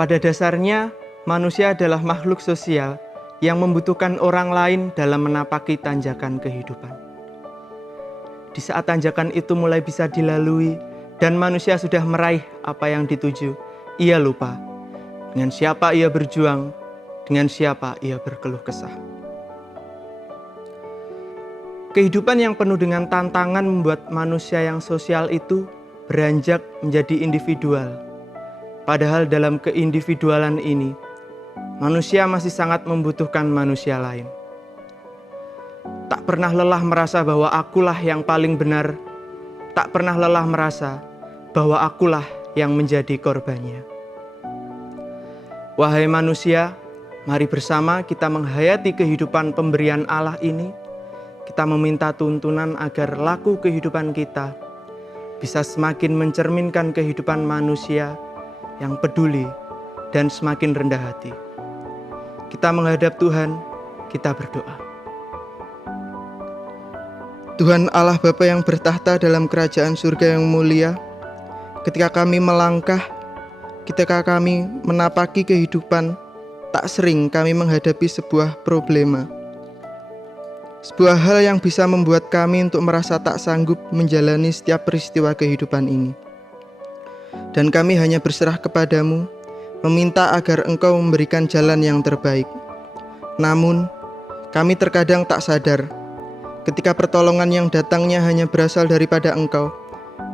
Pada dasarnya, manusia adalah makhluk sosial yang membutuhkan orang lain dalam menapaki tanjakan kehidupan. Di saat tanjakan itu mulai bisa dilalui dan manusia sudah meraih apa yang dituju, ia lupa dengan siapa ia berjuang, dengan siapa ia berkeluh kesah. Kehidupan yang penuh dengan tantangan membuat manusia yang sosial itu beranjak menjadi individual. Padahal dalam keindividualan ini, manusia masih sangat membutuhkan manusia lain. Tak pernah lelah merasa bahwa akulah yang paling benar, tak pernah lelah merasa bahwa akulah yang menjadi korbannya. Wahai manusia, mari bersama kita menghayati kehidupan pemberian Allah ini. Kita meminta tuntunan agar laku kehidupan kita bisa semakin mencerminkan kehidupan manusia yang peduli dan semakin rendah hati. Kita menghadap Tuhan, kita berdoa. Tuhan Allah Bapa yang bertahta dalam kerajaan surga yang mulia, ketika kami melangkah, ketika kami menapaki kehidupan, tak sering kami menghadapi sebuah problema. Sebuah hal yang bisa membuat kami untuk merasa tak sanggup menjalani setiap peristiwa kehidupan ini. Dan kami hanya berserah kepadamu, meminta agar Engkau memberikan jalan yang terbaik. Namun, kami terkadang tak sadar, ketika pertolongan yang datangnya hanya berasal daripada Engkau.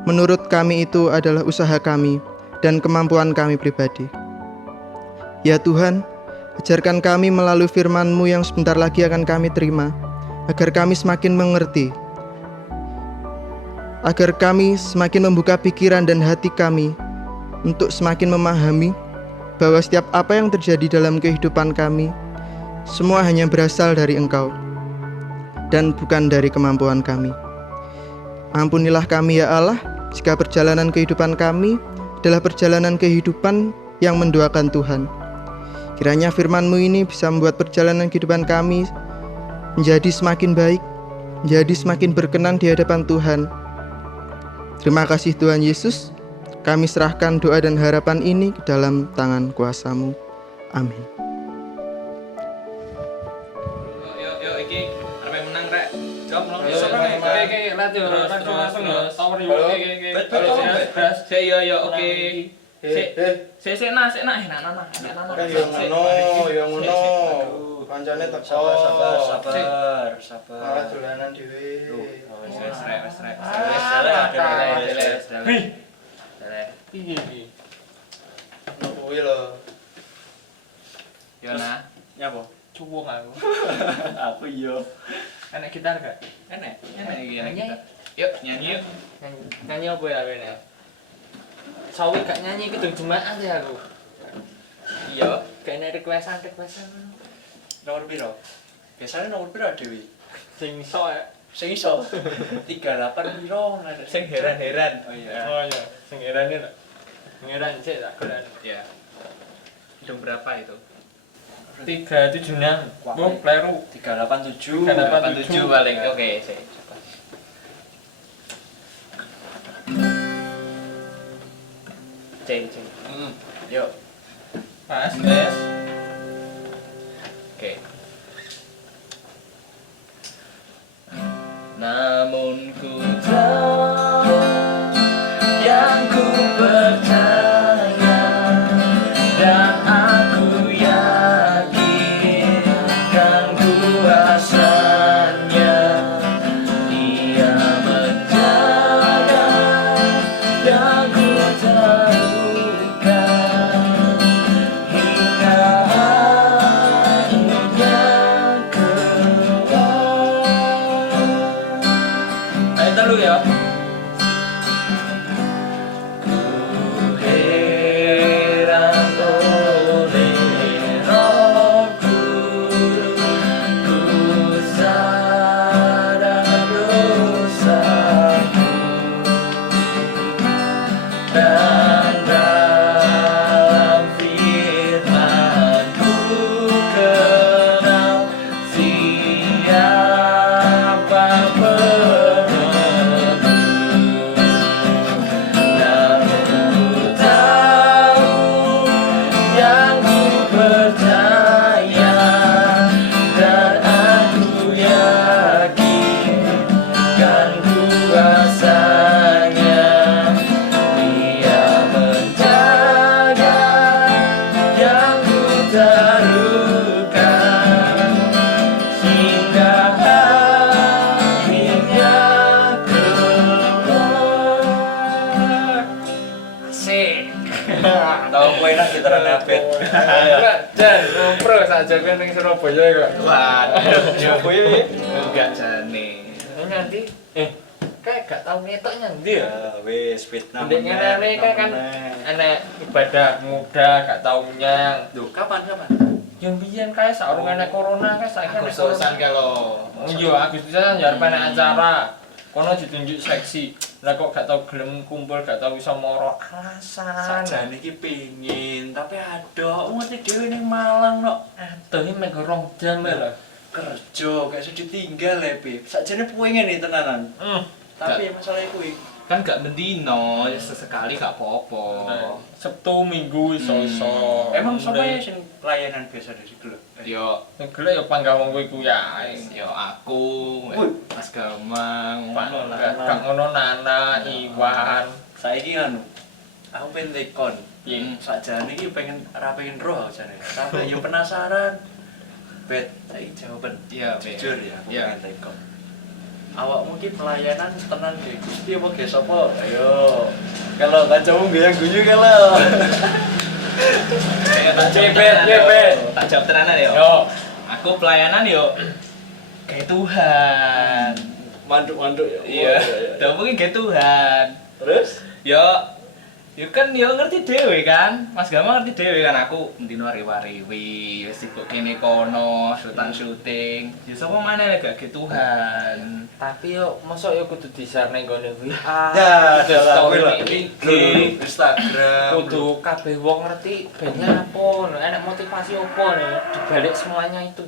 Menurut kami itu adalah usaha kami dan kemampuan kami pribadi. Ya Tuhan, ajarkan kami melalui firman-Mu yang sebentar lagi akan kami terima, agar kami semakin mengerti, agar kami semakin membuka pikiran dan hati kami untuk semakin memahami bahwa setiap apa yang terjadi dalam kehidupan kami, semua hanya berasal dari Engkau dan bukan dari kemampuan kami. Ampunilah kami ya Allah, jika perjalanan kehidupan kami adalah perjalanan kehidupan yang mendoakan Tuhan. Kiranya firman-Mu ini bisa membuat perjalanan kehidupan kami menjadi semakin baik, menjadi semakin berkenan di hadapan Tuhan. Terima kasih Tuhan Yesus, kami serahkan doa dan harapan ini ke dalam tangan kuasa-Mu. Amin. Kancane teko. Sabar. Malah dolanan dhewe. Iki. Kuwi lho. Yo nah, Nyapa? cuwung aku. Aku iya. Enek gitar gak? Enek Nyanyi. iki enek kita. Yuk nyanyi yuk. Nyanyi apa ya kene? Sawi gak nyanyi iki Jumat ya aku. Iya. Gak enek requestan. Nomor piro? Biasanya nomor piro Dewi? Sing iso ya. Sing iso. 38 piro? Sing heran-heran. Oh iya. Oh iya, sing heran ini. Heran sih tak golan. Iya. Hitung berapa itu? 376. Oh, kleru. 387. 387 paling. Oke, sih. C. Yuk. Pas, guys. Oke. Namun ku tahu yang ku percaya dan aku yakin kan kuasanya Dia menjaga dan ku tahukan hingga akhirnya keluar. Ayo dulu ya. Ku heran oleh Roh Kudus, ku sadar dosaku dan dalam firman-Ku kenal siapa penolong. veteran abet. Jan, ngompro saja kan ning Surabaya kok. Waduh, Surabaya ya? Enggak jane. Nanti kayak gak tau ngetok nyandi ya. Wis fitnah. Ndek ngene kan enek ibadah muda gak tau nyang. Duh, kapan? Yang biyen kae saurung enek corona kae saiki enek corona. kalau. Oh iya, Agustusan jarep enek acara. Kono ditunjuk seksi. Lah kok gak tau gelem kumpul, gak tau iso moro alasan. Sajane iki pengin, tapi aduh, ngerti dhewe ning Malang no. Aduh iki mek 2 jam lho. Kerja kayak sudah ditinggal ya, Pip. Sajane pengen nih tenanan. Tapi masalah kuwi kan gak mendino, sesekali gak apa-apa. Sabtu Minggu iso-iso. emang sapa ya sing pelayanan biasa dari dulu? Yo, Gele ya panggah wong kuwi ae. yo aku, Mas Gamang, ngono lah. Gak ngono Nana, Iwan. Saiki anu, aku pengen tekon. Hmm. Sakjane iki pengen roh jane. Tapi yo penasaran. Bet, saiki jawaban. Iya, Bet. Jujur ya, aku Iya. pengen tekon. Awakmu ki pelayanan tenan nggih Gusti apa nggih sapa? Ayo. Kalau kancamu guyu kalau. Tak jawab tenanan yo. Yo, Aku pelayanan yo kayak Tuhan. Manduk-manduk ya. Iya, udah mungkin kayak Tuhan. Terus? Yo, kan yo ngerti dewe kan, Mas Gamang ngerti dewe kan aku ndino riwa-riwi, wis sibuk kene kono, syuting. Ya sapa maneh gak ke Tuhan. tapi yo mosok yo kudu disarne nggone WA. Ya, kudu adalah story kuwi lho. IG, Instagram. kudu kabeh wong ngerti bandnya apa, enak motivasi apa nih dibalik semuanya itu.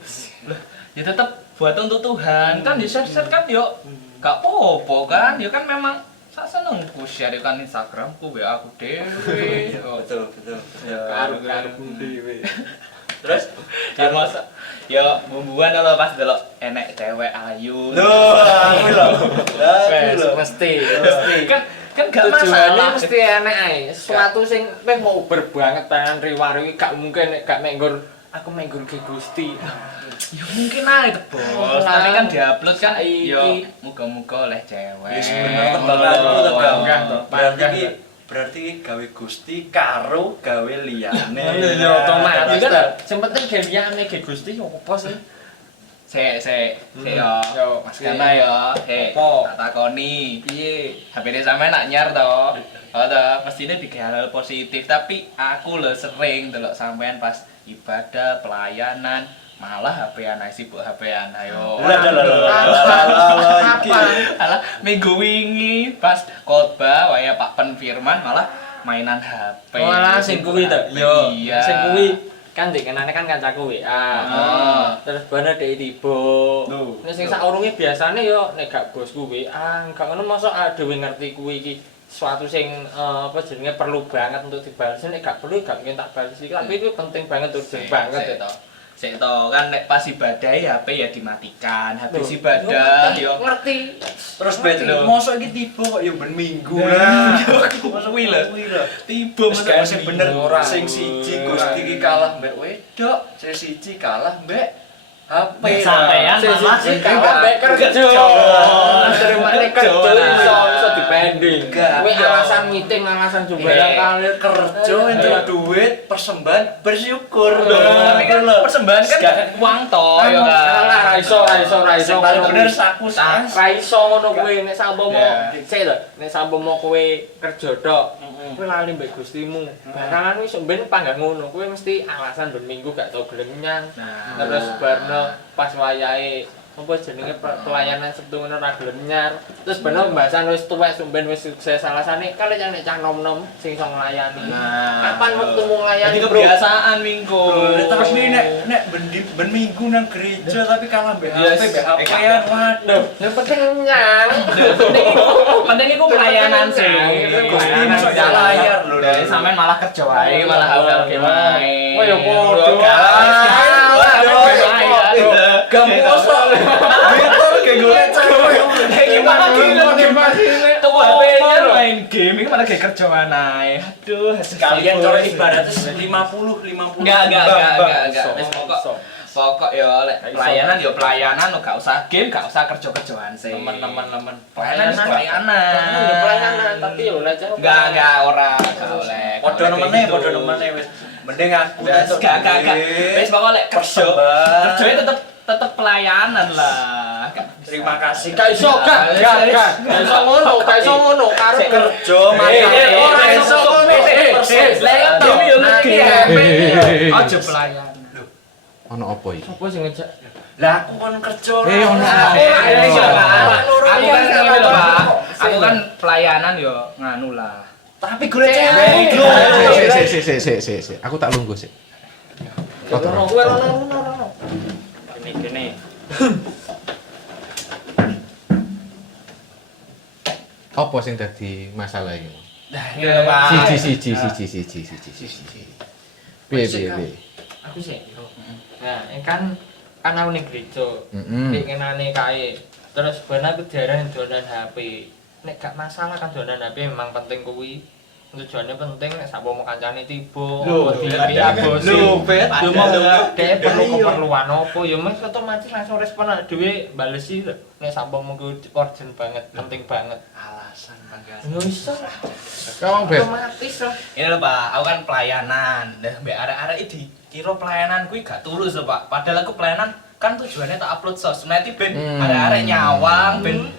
Ya tetap buat untuk Tuhan kan, di share kan yo gak apa-apa kan, ya kan memang sak senengku share kan Instagramku, WA aku dewe. Betul. Karo dewe. Terus ya masa ya bumbuan kalau pas delok enek cewek ayu. Loh, aku lho. Wes mesti. Kan gak Tujuannya masalah. mesti enak ae. Sesuatu sing pengen mau berbanget pengen riwari gak mungkin nek gak menggur aku menggur ke Gusti. Ya mungkin aja bos, Nah, tapi kan diupload kan saiki. yo muga-muga oleh cewek. Wis bener tebalanku to, Bang. Bangga to, bangga. Berarti iki gawe Gusti karo gawe liyane. Ya otomatis kan. Sing penting geliane ke Gusti yo apa sih? Se yo. Yo, Mas piye? Gana yo. Apa? Tak takoni. Piye? HP-ne sampean nak nyar to. Oh to, mestine digawe hal positif, tapi aku lho sering delok sampean pas ibadah, pelayanan, malah HP-an ae sibuk HP-an. Ayo. Iki. Alah minggu wingi pas khotbah waya Pak Pen Firman malah mainan HP. Malah sing kuwi to. Yo, Iya. sing kuwi kan dikenane kan kancaku WA. Terus bana dhek tiba. Loh. Nek sing saurunge biasane yo nek gak bosku WA, gak ngono mosok dhewe ngerti kuwi iki suatu sing apa jenenge perlu banget untuk dibales. Nek gak perlu gak mungkin tak bales iki. Tapi itu penting banget urgent banget to. Sik to kan nek pas ibadah ya HP ya dimatikan. Habis Loh, ibadah yo yo ngerti. Terus bet Lho. mosok iki tiba kok ya ben minggu lah. Mosok kuwi lho. Tiba Wis gak sing bener Ora. sing siji Gusti iki kalah mbek wedok, sing siji kalah mbek HP. Sampean Sing malah siji kalah mbek kerja. Terima kerja iso dipending. Enggak. Kuwi alasan meeting, alasan jumlah kali kerja entuk duit persembahan bersyukur. Tapi kan persembahan kan uang to yo kan. Ra iso. Sing paling bener saku sas. Ra iso ngono kuwi nek sampomo Ya. sik lho, nek sampomo kowe kerja tok, kowe lali mbek Gustimu. Bakalan wis ben panggah ngono, kowe mesti alasan ben minggu gak tau gelem nyang. Nah, Terus barno pas wayahe apa jenenge pelayanan Sabtu ngono ra gelem nyar. Terus bener pembahasan wis tuwek sumben wis sukses alasane kale yang nek cah nom-nom sing iso nglayani. Nah, Kapan wektu mu nglayani? jadi Bro? kebiasaan minggu. Tapi nek ben minggu nang gereja tapi kalah mbek Yes. HP mbek HP-an waduh. Yang penting nyang. Penting iku pelayanan sih. Gusti masuk di layar lho. Dari sampean malah kerja wae, malah HP wae. Oh ya podo. Kamu kosong. Betul kayak gue cewek. Gimana gila motivasine? tuh HP-nya main game, ini malah kayak kerjaan ae. Aduh, Kalian coret ibaratnya 50. Enggak. Wis Pokok ya lek pelayanan ya pelayanan, gak usah game, gak usah kerja-kerjaan sih. Temen-temen. Pelayanan wis pelayanan. Ya pelayanan tapi yo lek Enggak ora, gak oleh. Padha nemene wis. Mending aku Gak. Wis pokok lek kerja. Kerjane tetep pelayanan lah. Terima kasih. Gak iso ngono karo Kerja ora iso ngono. Lek yo ngerti Aja pelayanan. Ono apa iki? Sopo sing ngejak? Lah aku kon kerja. Ono. Aku kan pelayanan yo nganu lah. Tapi golek cewek. Sik. Aku tak lungguh sik. Gini. Apa sing dadi masalah iki? Nah, iya Pak. Siji. Piye. Aku sih. Nah, kan aku ning gereja. Pengenane kae. Terus ben aku diarani dolan HP. Nek gak masalah kan dolan HP memang penting kuwi. Tujuannya penting nek sapomo kancane tiba, perlu keperluan apa ya mas otomatis langsung respon dhewe balesi nek sapomo kuwi urgent banget, penting banget. Alasan mangga. Ya iso. Kamu bet. Otomatis lah. Ini lho Pak, aku kan pelayanan. Dah mbek arek-arek iki dikira pelayanan kuwi gak tulus lho Pak. Padahal aku pelayanan kan tujuannya tak upload sosmed ben arek-arek nyawang ben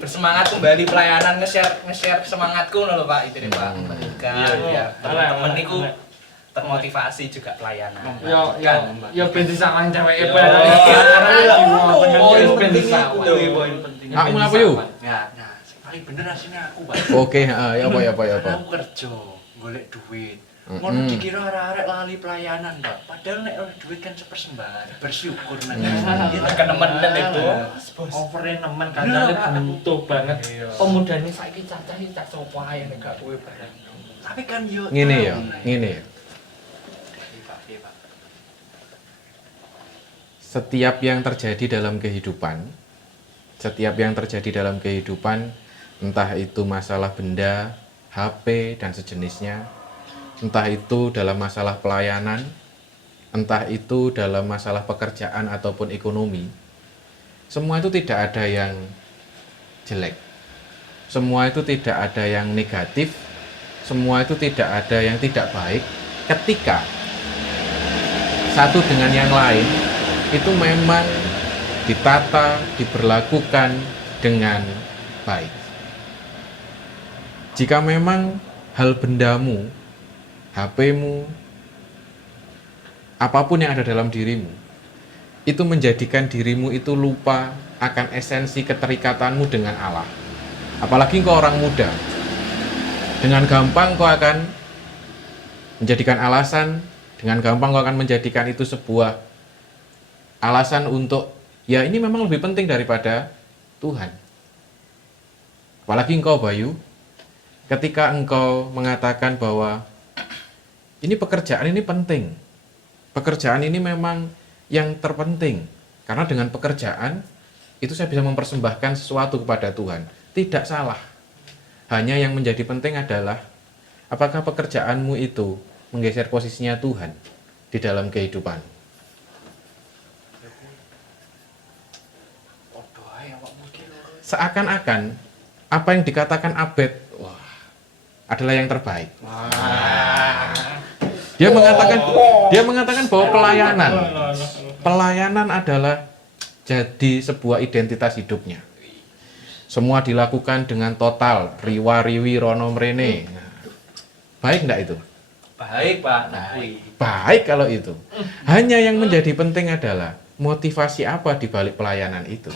bersemangat kembali pelayanan nge-share semangatku lho Pak itu nih Pak. Iya. Teman-teman niku termotivasi juga pelayanan. Yo ben disawang ceweke bareng. Ben disawang. Aku ngapa yuk? Ya, nah, paling bener asine aku, Pak. Oke, ya apa. Aku kerja, golek duit. Ngono dikira arek-arek lali pelayanan, Pak. Padahal nek oleh duit kan sepersembahan. Bersyukur nang. Kenemenan itu. Overe nemen kancane butuh banget. Pemudane saiki cacah iki cah sapa ae nek gak kowe bareng. Tapi kan yo Ngene ya. Pak. Setiap yang terjadi dalam kehidupan, entah itu masalah benda, HP dan sejenisnya, entah itu dalam masalah pelayanan, entah itu dalam masalah pekerjaan ataupun ekonomi, semua itu tidak ada yang jelek, semua itu tidak ada yang negatif, semua itu tidak ada yang tidak baik ketika satu dengan yang lain itu memang ditata, diberlakukan dengan baik. Jika memang hal bendamu, HP-mu, apapun yang ada dalam dirimu, itu menjadikan dirimu itu lupa akan esensi keterikatanmu dengan Allah. Apalagi engkau orang muda, dengan gampang kau akan menjadikan alasan, dengan gampang kau akan menjadikan itu sebuah alasan untuk, ya ini memang lebih penting daripada Tuhan. Apalagi engkau Bayu, ketika engkau mengatakan bahwa ini pekerjaan ini penting, pekerjaan ini memang yang terpenting, karena dengan pekerjaan itu saya bisa mempersembahkan sesuatu kepada Tuhan. Tidak salah. Hanya yang menjadi penting adalah apakah pekerjaanmu itu menggeser posisinya Tuhan di dalam kehidupan. Seakan-akan apa yang dikatakan Abed adalah yang terbaik. Dia mengatakan bahwa pelayanan adalah jadi sebuah identitas hidupnya. Semua dilakukan dengan total, riwa-riwi rono mrene. Baik enggak itu? Baik Pak. Baik kalau itu. Hanya yang menjadi penting adalah motivasi apa di balik pelayanan itu.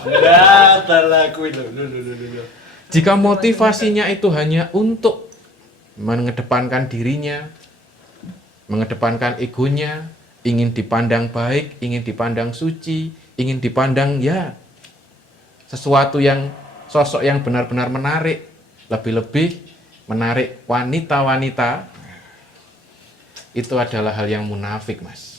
Jika motivasinya itu hanya untuk mengedepankan dirinya, mengedepankan egonya, ingin dipandang baik, ingin dipandang suci, ingin dipandang ya sesuatu yang sosok yang benar-benar menarik, lebih-lebih menarik wanita-wanita, itu adalah hal yang munafik, Mas.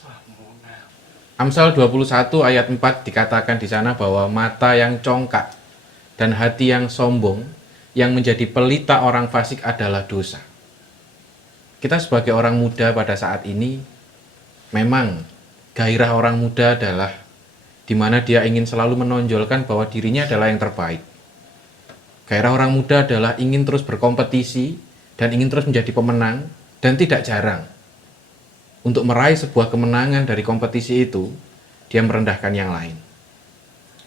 Amsal 21 ayat 4 dikatakan di sana bahwa mata yang congkak dan hati yang sombong yang menjadi pelita orang fasik adalah dosa. Kita sebagai orang muda pada saat ini memang gairah orang muda adalah di mana dia ingin selalu menonjolkan bahwa dirinya adalah yang terbaik. Gairah orang muda adalah ingin terus berkompetisi dan ingin terus menjadi pemenang, dan tidak jarang untuk meraih sebuah kemenangan dari kompetisi itu, dia merendahkan yang lain.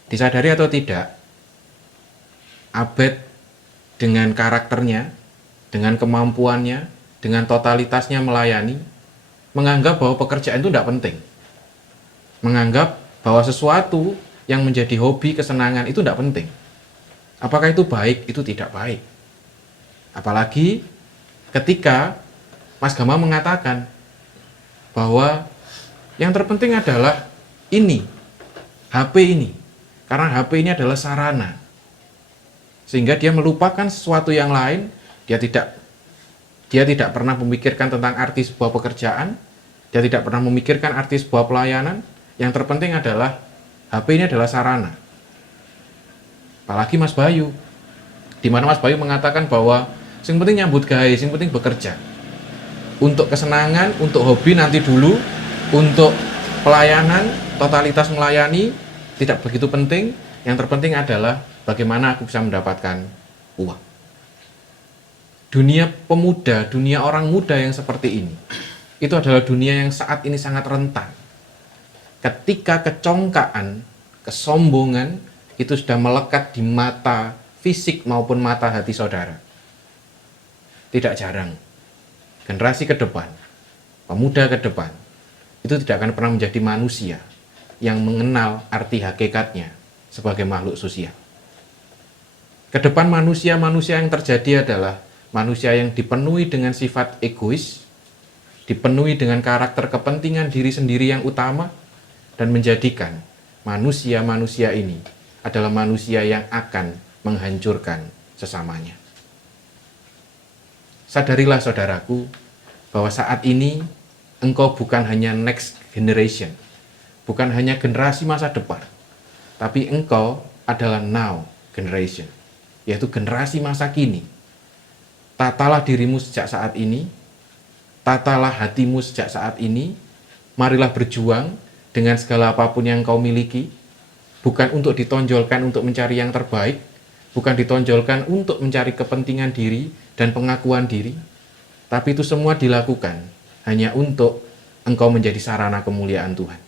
Disadari atau tidak, Abed dengan karakternya, dengan kemampuannya, dengan totalitasnya melayani, menganggap bahwa pekerjaan itu tidak penting. Menganggap bahwa sesuatu yang menjadi hobi, kesenangan itu tidak penting. Apakah itu baik? Itu tidak baik. Apalagi ketika Mas Gama mengatakan bahwa yang terpenting adalah ini, HP ini. Karena HP ini adalah sarana. Sehingga dia melupakan sesuatu yang lain, dia tidak pernah memikirkan tentang arti sebuah pekerjaan, dia tidak pernah memikirkan arti sebuah pelayanan. Yang terpenting adalah HP ini adalah sarana. Apalagi Mas Bayu, di mana Mas Bayu mengatakan bahwa yang penting nyambut gawe, yang penting bekerja. Untuk kesenangan, untuk hobi nanti dulu, untuk pelayanan, totalitas melayani tidak begitu penting. Yang terpenting adalah bagaimana aku bisa mendapatkan uang. Dunia pemuda, dunia orang muda yang seperti ini, itu adalah dunia yang saat ini sangat rentan. Ketika kecongkaan, kesombongan itu sudah melekat di mata fisik maupun mata hati saudara. Tidak jarang generasi ke depan, pemuda ke depan, itu tidak akan pernah menjadi manusia yang mengenal arti hakikatnya sebagai makhluk sosial. Ke depan manusia-manusia yang terjadi adalah manusia yang dipenuhi dengan sifat egois, dipenuhi dengan karakter kepentingan diri sendiri yang utama, dan menjadikan manusia-manusia ini adalah manusia yang akan menghancurkan sesamanya. Sadarilah saudaraku, bahwa saat ini engkau bukan hanya next generation, bukan hanya generasi masa depan, tapi engkau adalah now generation, yaitu generasi masa kini. Tatalah dirimu sejak saat ini, tatalah hatimu sejak saat ini, marilah berjuang dengan segala apapun yang kau miliki, bukan untuk ditonjolkan untuk mencari yang terbaik, bukan ditonjolkan untuk mencari kepentingan diri dan pengakuan diri, tapi itu semua dilakukan hanya untuk engkau menjadi sarana kemuliaan Tuhan.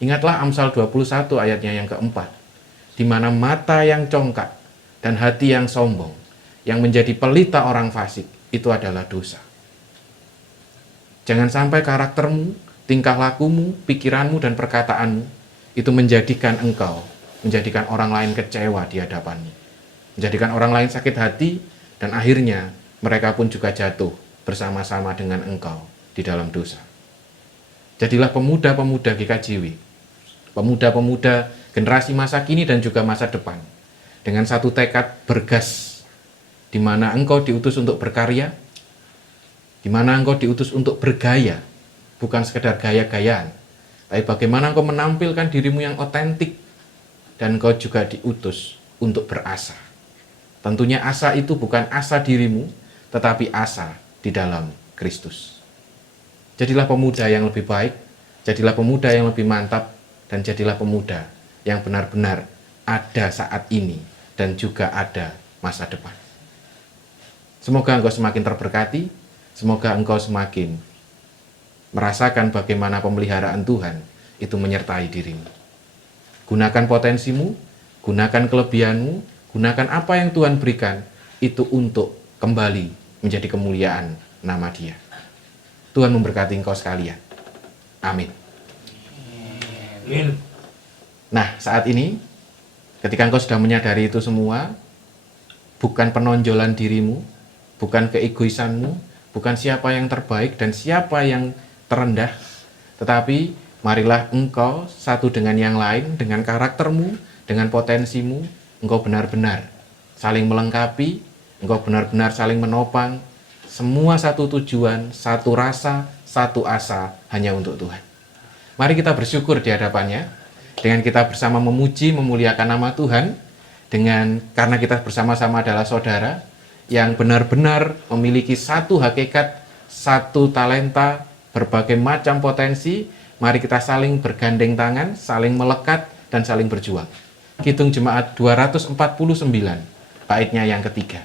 Ingatlah Amsal 21 ayatnya yang keempat, di mana mata yang congkak dan hati yang sombong, yang menjadi pelita orang fasik, itu adalah dosa. Jangan sampai karaktermu, tingkah lakumu, pikiranmu, dan perkataanmu itu menjadikan engkau, menjadikan orang lain kecewa di hadapanmu, menjadikan orang lain sakit hati, dan akhirnya mereka pun juga jatuh bersama-sama dengan engkau di dalam dosa. Jadilah pemuda-pemuda GKJW, pemuda-pemuda generasi masa kini dan juga masa depan, dengan satu tekad bergas, di mana engkau diutus untuk berkarya, di mana engkau diutus untuk bergaya, bukan sekedar gaya-gayaan, tapi bagaimana engkau menampilkan dirimu yang otentik, dan engkau juga diutus untuk berasa. Tentunya asa itu bukan asa dirimu, tetapi asa di dalam Kristus. Jadilah pemuda yang lebih baik, jadilah pemuda yang lebih mantap, dan jadilah pemuda yang benar-benar ada saat ini dan juga ada masa depan. Semoga engkau semakin terberkati, semoga engkau semakin merasakan bagaimana pemeliharaan Tuhan itu menyertai dirimu. Gunakan potensimu, gunakan kelebihanmu, gunakan apa yang Tuhan berikan itu untuk kembali menjadi kemuliaan nama Dia. Tuhan memberkati engkau sekalian. Amin. Nah, saat ini ketika engkau sudah menyadari itu semua, bukan penonjolan dirimu, bukan keegoisanmu, bukan siapa yang terbaik dan siapa yang terendah, tetapi marilah engkau satu dengan yang lain, dengan karaktermu, dengan potensimu, engkau benar-benar saling melengkapi, engkau benar-benar saling menopang, semua satu tujuan, satu rasa, satu asa hanya untuk Tuhan. Mari kita bersyukur di hadapannya, dengan kita bersama memuji, memuliakan nama Tuhan, karena kita bersama-sama adalah saudara yang benar-benar memiliki satu hakikat, satu talenta, berbagai macam potensi, Mari kita saling bergandeng tangan, saling melekat, dan saling berjuang. Kidung Jemaat 249, baitnya yang ketiga.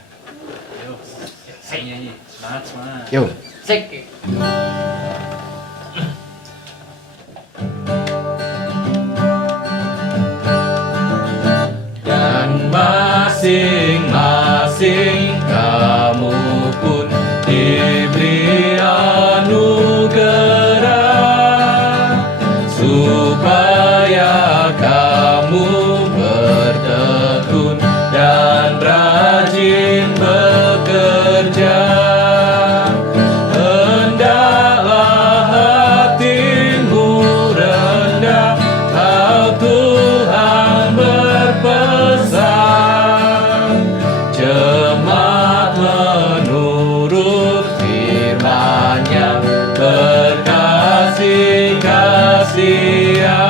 Yo, saya nyanyi. Semangat. Yo. Sik. Dan masing-masing kamu pun diberi anugerah supaya kamu bertekun dan rajin bekerja. Hendaklah hatimu rendah, kau Tuhan berpesan. Jemaat menurut firman-Nya berkasih-kasihan.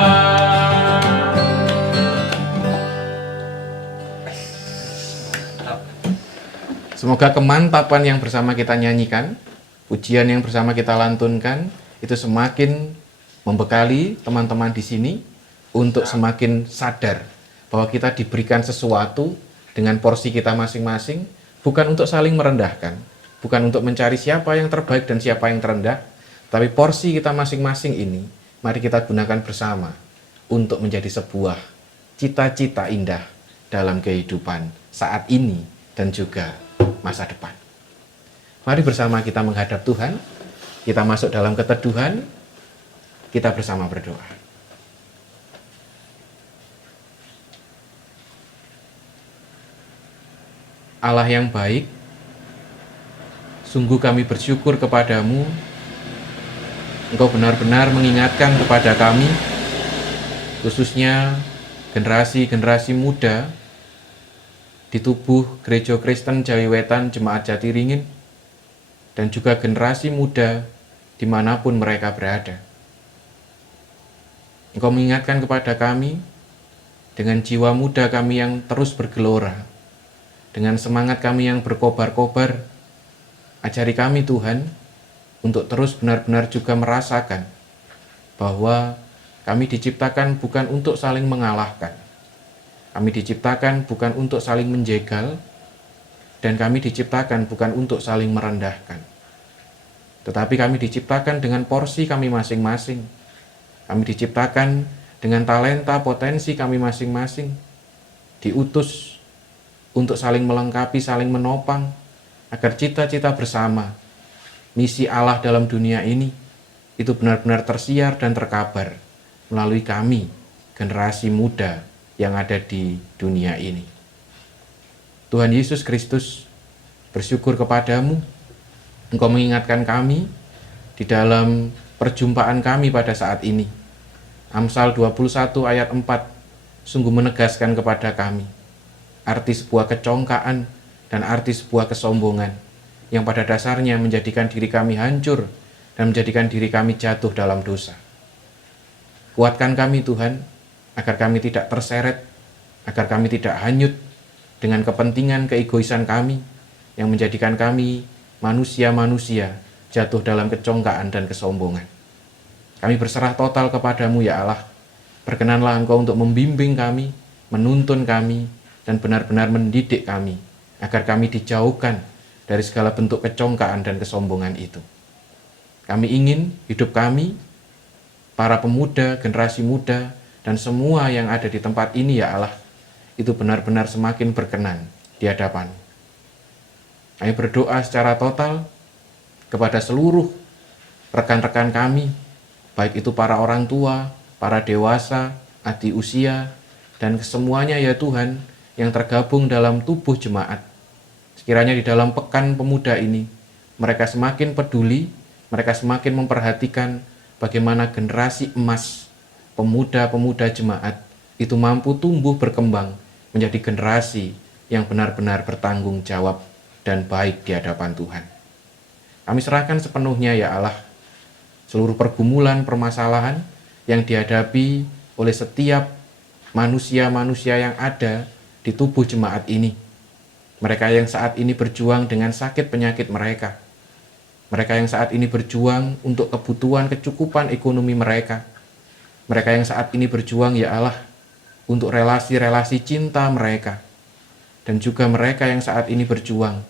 Semoga kemantapan yang bersama kita nyanyikan, pujian yang bersama kita lantunkan, itu semakin membekali teman-teman di sini untuk semakin sadar bahwa kita diberikan sesuatu dengan porsi kita masing-masing, bukan untuk saling merendahkan, bukan untuk mencari siapa yang terbaik dan siapa yang terendah, tapi porsi kita masing-masing ini, mari kita gunakan bersama untuk menjadi sebuah cita-cita indah dalam kehidupan saat ini dan juga masa depan. Mari bersama kita menghadap Tuhan, kita masuk dalam keteduhan, kita bersama berdoa. Allah yang baik, sungguh kami bersyukur kepadamu. Engkau benar-benar mengingatkan kepada kami, khususnya generasi-generasi muda di tubuh Gereja Kristen Jawi Wetan Jemaat Jatiringin, dan juga generasi muda dimanapun mereka berada. Engkau mengingatkan kepada kami dengan jiwa muda kami yang terus bergelora, dengan semangat kami yang berkobar-kobar. Ajari kami Tuhan untuk terus benar-benar juga merasakan bahwa kami diciptakan bukan untuk saling mengalahkan, kami diciptakan bukan untuk saling menjegal, dan kami diciptakan bukan untuk saling merendahkan. Tetapi kami diciptakan dengan porsi kami masing-masing. Kami diciptakan dengan talenta, potensi kami masing-masing. Diutus untuk saling melengkapi, saling menopang, agar cita-cita bersama, misi Allah dalam dunia ini, itu benar-benar tersiar dan terkabar melalui kami, generasi muda yang ada di dunia ini. Tuhan Yesus Kristus, bersyukur kepadamu, Engkau mengingatkan kami di dalam perjumpaan kami pada saat ini. Amsal 21 ayat 4 sungguh menegaskan kepada kami arti sebuah kecongkaan dan arti sebuah kesombongan yang pada dasarnya menjadikan diri kami hancur dan menjadikan diri kami jatuh dalam dosa. Kuatkan kami Tuhan, agar kami tidak terseret, agar kami tidak hanyut dengan kepentingan keegoisan kami yang menjadikan kami manusia-manusia jatuh dalam kecongkaan dan kesombongan. Kami berserah total kepadamu ya Allah. Berkenanlah Engkau untuk membimbing kami, menuntun kami, dan benar-benar mendidik kami, agar kami dijauhkan dari segala bentuk kecongkaan dan kesombongan itu. Kami ingin hidup kami, para pemuda, generasi muda, dan semua yang ada di tempat ini ya Allah, itu benar-benar semakin berkenan di hadapan. Kami berdoa secara total kepada seluruh rekan-rekan kami, baik itu para orang tua, para dewasa, adik usia, dan kesemuanya ya Tuhan, yang tergabung dalam tubuh jemaat. Sekiranya di dalam pekan pemuda ini, mereka semakin peduli, mereka semakin memperhatikan bagaimana generasi emas pemuda-pemuda jemaat itu mampu tumbuh berkembang menjadi generasi yang benar-benar bertanggung jawab dan baik di hadapan Tuhan. Kami serahkan sepenuhnya ya Allah seluruh pergumulan permasalahan yang dihadapi oleh setiap manusia-manusia yang ada di tubuh jemaat ini. Mereka yang saat ini berjuang dengan sakit penyakit mereka. Mereka yang saat ini berjuang untuk kebutuhan kecukupan ekonomi mereka. mereka yang saat ini berjuang ya Allah untuk relasi-relasi cinta mereka, dan juga mereka yang saat ini berjuang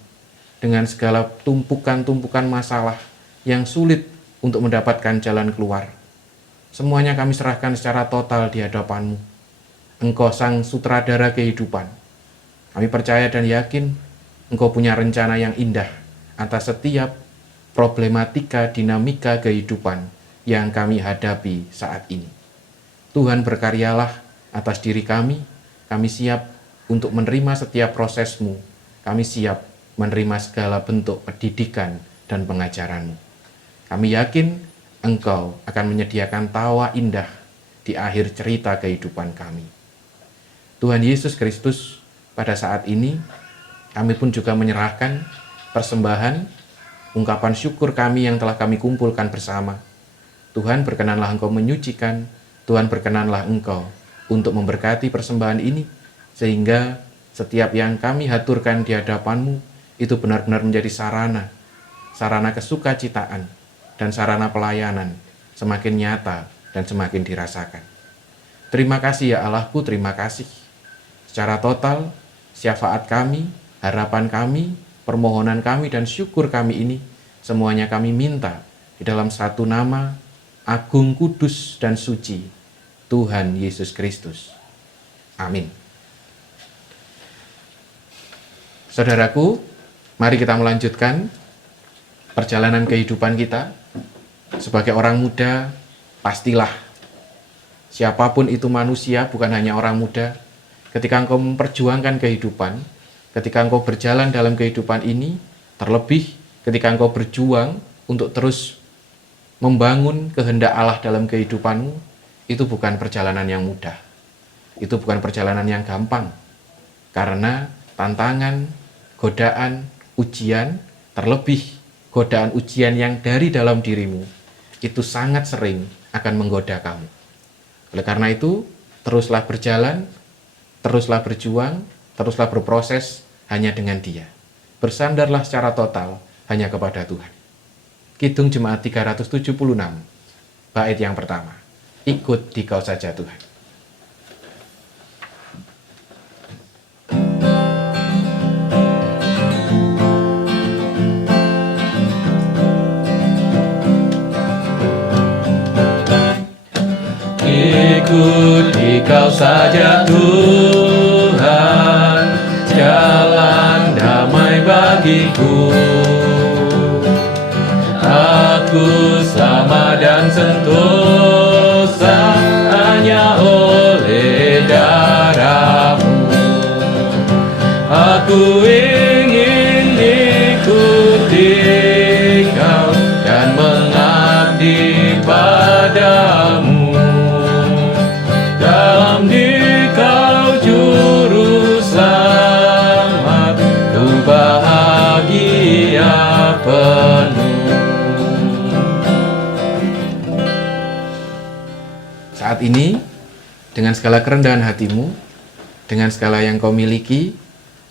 dengan segala tumpukan-tumpukan masalah yang sulit untuk mendapatkan jalan keluar. Semuanya kami serahkan secara total di hadapan-Mu. Engkau sang sutradara kehidupan. Kami percaya dan yakin Engkau punya rencana yang indah atas setiap problematika dinamika kehidupan yang kami hadapi saat ini. Tuhan, berkaryalah atas diri kami siap untuk menerima setiap proses-Mu, kami siap menerima segala bentuk pendidikan dan pengajaran-Mu. Kami yakin Engkau akan menyediakan tawa indah di akhir cerita kehidupan kami. Tuhan Yesus Kristus, pada saat ini kami pun juga menyerahkan persembahan, ungkapan syukur kami yang telah kami kumpulkan bersama. Tuhan, berkenanlah Engkau menyucikan, Tuhan, berkenanlah Engkau untuk memberkati persembahan ini, sehingga setiap yang kami haturkan di hadapan-Mu itu benar-benar menjadi sarana kesukacitaan dan sarana pelayanan semakin nyata dan semakin dirasakan. Terima kasih ya Allahku, terima kasih. Secara total, syafaat kami, harapan kami, permohonan kami, dan syukur kami ini, semuanya kami minta di dalam satu nama, agung, kudus, dan suci, Tuhan Yesus Kristus. Amin. Saudaraku, mari kita melanjutkan perjalanan kehidupan kita. Sebagai orang muda, pastilah siapapun itu manusia, bukan hanya orang muda, ketika engkau memperjuangkan kehidupan, ketika engkau berjalan dalam kehidupan ini, terlebih ketika engkau berjuang untuk terus membangun kehendak Allah dalam kehidupanmu, itu bukan perjalanan yang mudah. Itu bukan perjalanan yang gampang. Karena tantangan, godaan, ujian, terlebih godaan ujian yang dari dalam dirimu, itu sangat sering akan menggoda kamu. Oleh karena itu, teruslah berjalan, teruslah berjuang, teruslah berproses hanya dengan Dia. Bersandarlah secara total hanya kepada Tuhan. Kidung Jemaat 376, bait yang pertama. Ikut di Kau saja Tuhan. Ikut di Kau saja Tuhan, jalan damai bagiku. Aku sama dan sentosa hanya oleh darah-Mu. Aku ingin ikuti Kau dan mengabdi padamu. Dalam di Kau juru selamat, ku bahagia penuh. Saat ini, dengan segala kerendahan hatimu, dengan segala yang kau miliki,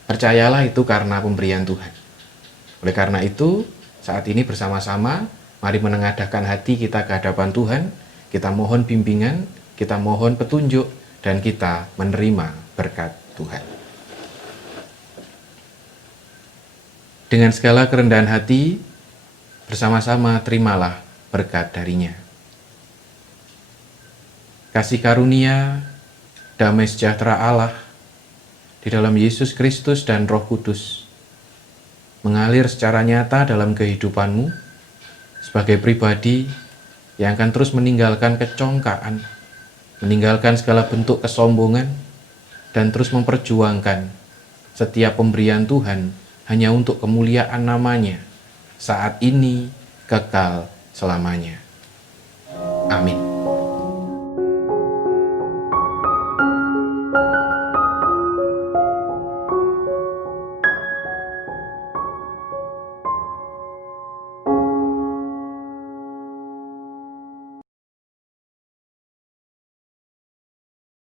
percayalah itu karena pemberian Tuhan. Oleh karena itu, saat ini bersama-sama, mari menengadahkan hati kita ke hadapan Tuhan, kita mohon bimbingan, kita mohon petunjuk, dan kita menerima berkat Tuhan. Dengan segala kerendahan hati, bersama-sama terimalah berkat darinya. Kasih karunia, damai sejahtera Allah di dalam Yesus Kristus dan Roh Kudus mengalir secara nyata dalam kehidupanmu sebagai pribadi yang akan terus meninggalkan kecongkaan, meninggalkan segala bentuk kesombongan, dan terus memperjuangkan setiap pemberian Tuhan hanya untuk kemuliaan namanya, saat ini, kekal selamanya. Amin.